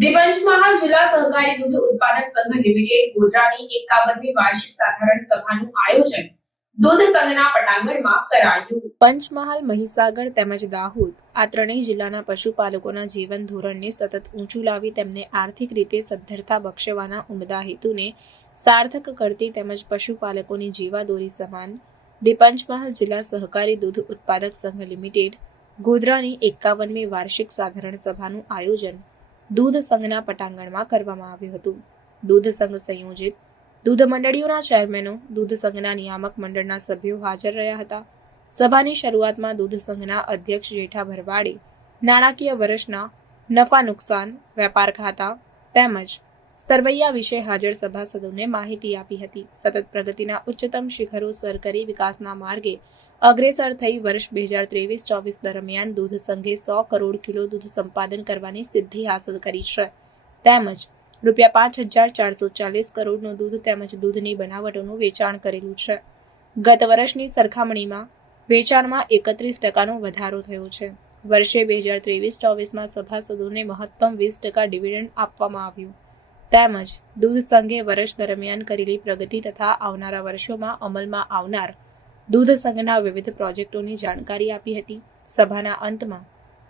The Panchmahal જિલ્લા સહકારી દૂધ ઉત્પાદક સંઘ લિમિટેડ ગોધરાની 51મી વાર્ષિક સાધારણ સભાનું આયોજન દૂધ સંઘના પટાંગણમાં કરાયું. પંચમહાલ, મહીસાગર તેમજ દાહોદ આ ત્રણેય જિલ્લાના પશુપાલકોના જીવન ધોરણને સતત ઊંચું લાવી તેમને આર્થિક રીતે સદ્ધરતા બક્ષવાના ઉમદા હેતુને સાર્થક કરતી તેમજ પશુપાલકોની જીવાદોરી સમાન ધી પંચમહાલ જિલ્લા સહકારી દૂધ ઉત્પાદક સંઘ લિમિટેડ ગોધરાની 51મી વાર્ષિક સાધારણ સભાનું આયોજન દૂધ સંઘના પટાંગણમાં કરવામાં આવ્યું હતું. દૂધ સંઘ સંયોજિત દૂધ મંડળીઓના ચેરમેનો, દૂધ સંઘના નિયામક મંડળના સભ્યો હાજર રહ્યા હતા. સભાની શરૂઆતમાં દૂધ સંઘના અધ્યક્ષ જેઠા ભરવાડે નાણાકીય વર્ષના નફા નુકસાન, વેપાર ખાતા તેમજ સરવૈયા વિશે હાજર સભાસદોને માહિતી આપી હતી. સતત પ્રગતિના ઉચ્ચતમ શિખરો સર કરી વિકાસના માર્ગે અગ્રેસર થઈ વર્ષ 2023-24 દરમિયાન દૂધ સંઘે 100 કરોડ કિલો દૂધ સંપાદન કરવાની સિદ્ધિ હાંસલ કરી છે. તેમજ ₹5,440 કરોડનું દૂધ તેમજ દૂધની બનાવટોનું વેચાણ કરેલું છે. ગત વર્ષની સરખામણીમાં વેચાણમાં 31% વધારો થયો છે. વર્ષે 2023-24માં સભાસદોને મહત્તમ 20% ડિવિડન્ડ આપવામાં આવ્યું. તેમજ દૂધ સંઘે વર્ષ દરમિયાન કરેલી પ્રગતિ તથા આવનારા વર્ષોમાં અમલમાં આવનાર દૂધ સંઘના વિવિધ પ્રોજેક્ટોની જાણકારી આપી હતી. સભાના અંતમાં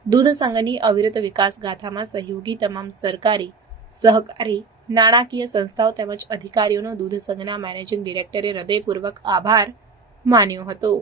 દૂધ સંઘની અવિરત વિકાસ ગાથામાં સહયોગી તમામ સરકારી, સહકારી, નાણાકીય સંસ્થાઓ તેમજ અધિકારીઓનો દૂધ સંઘના મેનેજિંગ ડિરેક્ટરે હૃદયપૂર્વક આભાર માન્યો હતો.